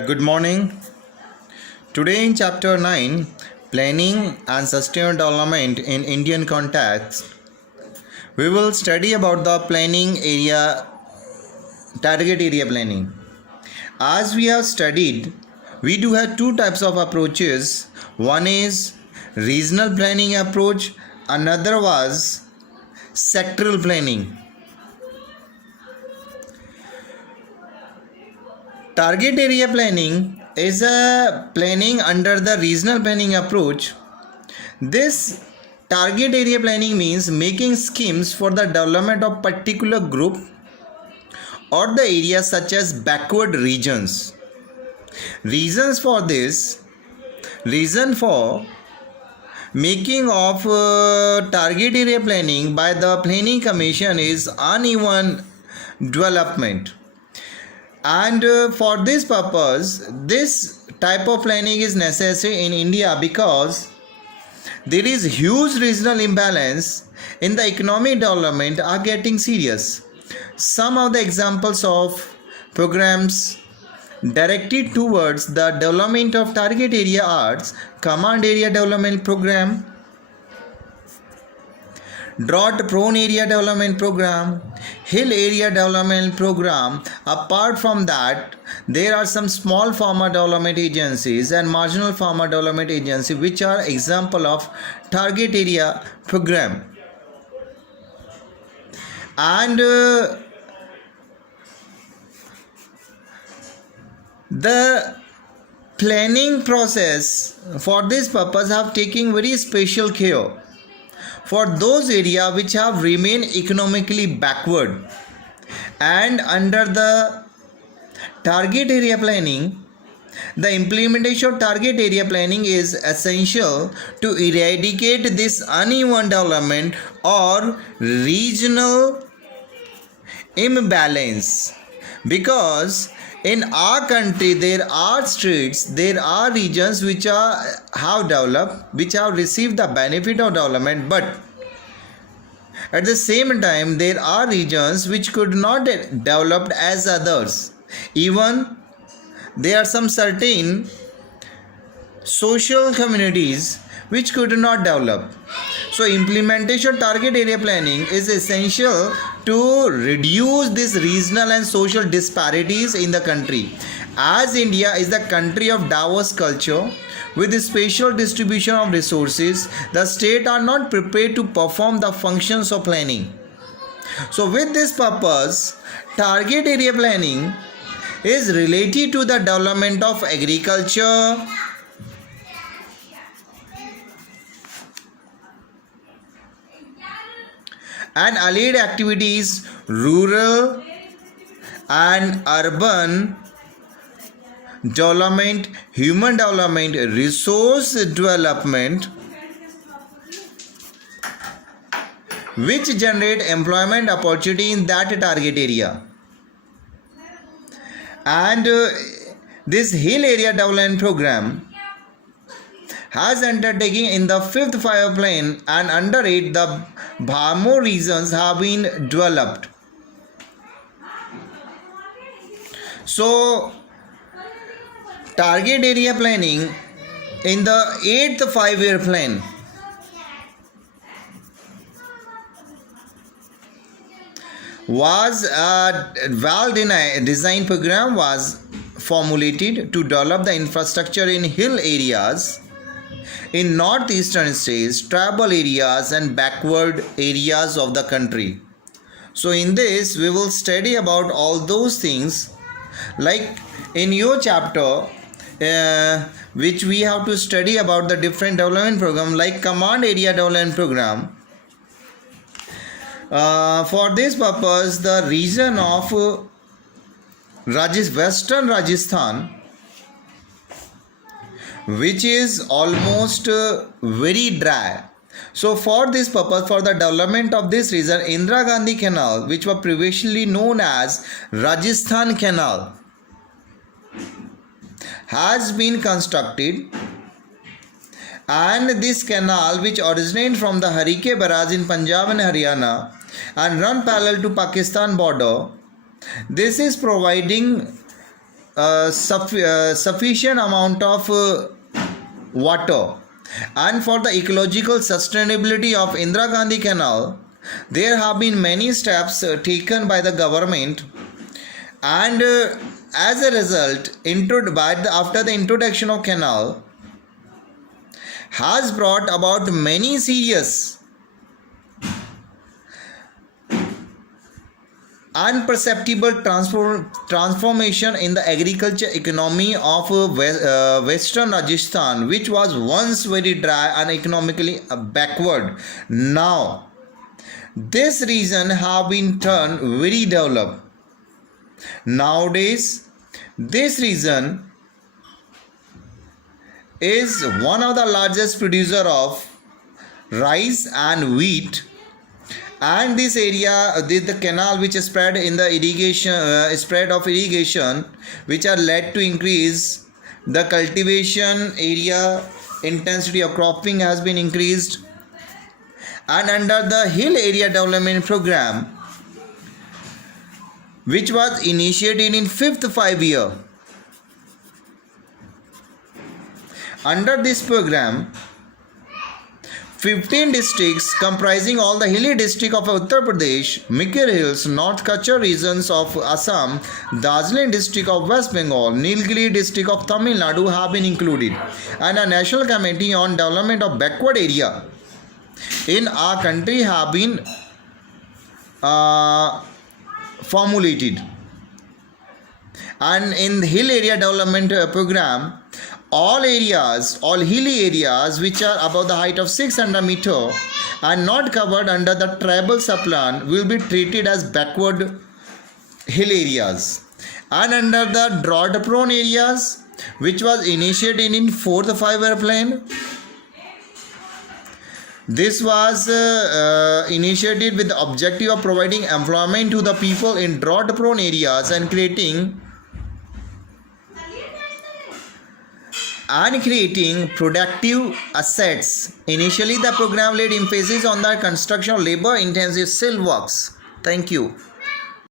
Good morning. Today in chapter 9, Planning and Sustainable Development in Indian Context, we will study about the planning area, target area planning. As we have studied, we do have two types of approaches. One is regional planning approach, another was sectoral planning. Target area planning is a planning under the regional planning approach. This target area planning means making schemes for the development of particular group or the area such as backward regions. Reasons for this, reason for making of target area planning by the planning commission is uneven development. And for this purpose, this type of planning is necessary in India because there is huge regional imbalance in the economic development are getting serious. Some of the examples of programs directed towards the development of target area are Command Area Development Program, Drought Prone Area Development Program, Hill Area Development Program. Apart from that, there are some small farmer development agencies and marginal farmer development agencies which are example of target area program. And the planning process for this purpose have taken very special care for those areas which have remained economically backward. And under the target area planning, the implementation of target area planning is essential to eradicate this uneven development or regional imbalance, because in our country there are states, there are regions which have developed, which have received the benefit of development, but at the same time there are regions which could not develop as others. Even there are some certain social communities which could not develop. So implementation target area planning is essential to reduce these regional and social disparities in the country. As India is the country of diverse culture with a spatial distribution of resources, the state are not prepared to perform the functions of planning. So with this purpose, target area planning is related to the development of agriculture, and allied activities, rural and urban development, human development, resource development, which generate employment opportunity in that target area. And this Hill Area Development Program has undertaken in the 5th five plan, and under it the Bharmo regions have been developed. So target area planning in the 8th 5-year plan was a well-designed program was formulated to develop the infrastructure in hill areas, in northeastern states, tribal areas and backward areas of the country. So in this we will study about all those things, like in your chapter which we have to study about the different development program like Command Area Development Program. For this purpose, the region of Western Rajasthan, which is almost very dry. So for this purpose, for the development of this region, Indira Gandhi Canal, which was previously known as Rajasthan Canal, has been constructed, and this canal, which originates from the Harike Barrage in Punjab and Haryana and run parallel to Pakistan border, this is providing sufficient amount of water. And for the ecological sustainability of Indira Gandhi Canal, there have been many steps taken by the government, and as a result, after the introduction of canal, has brought about many serious unperceptible transformation in the agriculture economy of western Rajasthan, which was once very dry and economically backward. Now this region have been turned very developed. Nowadays this region is one of the largest producer of rice and wheat, and this area, the canal which is spread in the irrigation which are led to increase the cultivation area, intensity of cropping has been increased. And under the hill area development program, which was initiated in 5th 5-year, under this program 15 districts comprising all the hilly district of Uttar Pradesh, Mikir Hills, North Kachchar regions of Assam, Darjeeling district of West Bengal, Nilgiri district of Tamil Nadu have been included, and a National Committee on Development of Backward Area in our country have been formulated. And in the hill area development program, all hilly areas which are above the height of 600 meter and not covered under the tribal subplan will be treated as backward hill areas. And under the drought prone areas, which was initiated in 4th 5-year plan, this was initiated with the objective of providing employment to the people in drought prone areas and creating productive assets. Initially, the program laid emphasis on the construction of labor intensive civil works. Thank you.